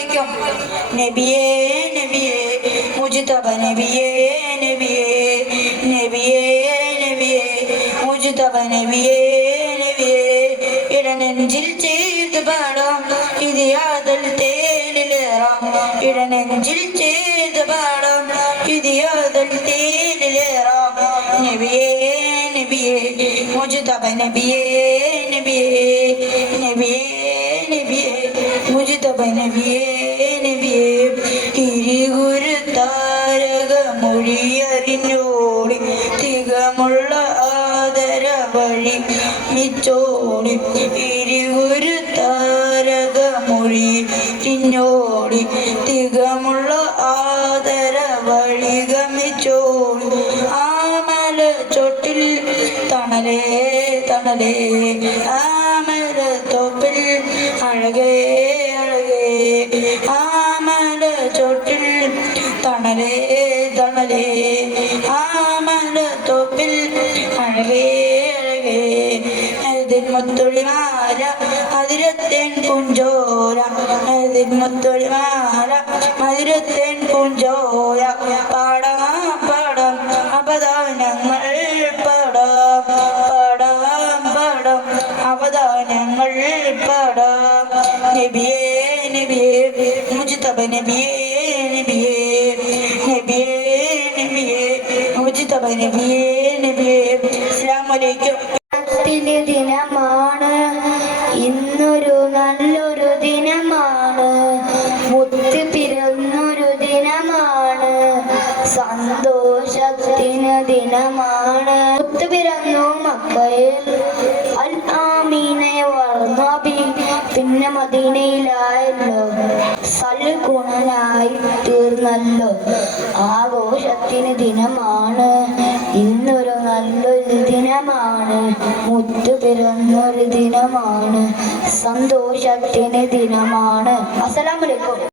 അലൈക്കും നബിയേ നബിയേ മുജിതബ നബിയേ നബിയേ നബിയേ നബിയേ മുജിതബ നബിയേ നബിയേ. ഇടനെഞ്ചിൽ ചെയ്ത് പാടാം ഇത് യാതൽ തേനിലേറാം ഇടനെഞ്ചിൽ ചെയ്ത് പാടാം ഇത് യാതൽ തേനിലേറാം നബിയേ നബിയേ മുജിതബ നബിയേ നബിയേ. നബിയേ നബിയേ മുജിതബ നബിയേ. മൊഴിയറിഞ്ഞോടി തികമുള്ള ആദര വഴി മിച്ചോടി ഇരുകുരു താരക മൊഴി തിന്നോടി തികമുള്ള ആദര വഴി ഗമിച്ചോടി ആമല ചൊട്ടിൽ തണലേ തണലേ ആമല തൊപ്പിൽ അഴകേ അഴകേ ആമല ചൊട്ടിൽ തണലേ അഴകേ അഴകേ അതിൻ മുത്തൊളിമാല അതിരത്തേൻ കുഞ്ചോര അതിൻ മുത്തൊളിമാല മധുരത്തേൻ കുഞ്ചോര പാടാം പാടാം അപദാനങ്ങൾ പാടാം പാടാം പാടാം അവദാനങ്ങൾ പാടാം. നബിയേ നബിയേ മുജ്തബ നബിയേ നബിയേ നബിയേ നബിയേ മുജ്തബ നബിയേ നബിയേ. അസ്സലാമു അലൈക്കും ദിനമാണ്. ഇന്നൊരു നല്ലൊരു ദിനമാണ്. മുത്ത് പിറന്നൊരു ദിനമാണ്. സന്തോഷത്തിന് ദിനമാണ്. മുത്ത് പിറന്നു മക്കയിൽ. അൽ ആമീനയെ വളർന്നു അബി. പിന്നെ മദീനയിലായല്ലോ. സൽഗുണനായി തീർന്നല്ലോ. ആഘോഷത്തിന് ദിനമാണ്. ഇന്നൊരു നല്ലൊരു ദിനമാണ്. മുത്തു പിറന്നൊരു ദിനമാണ്. സന്തോഷത്തിന് ദിനമാണ്. അസ്സലാമലൈക്കും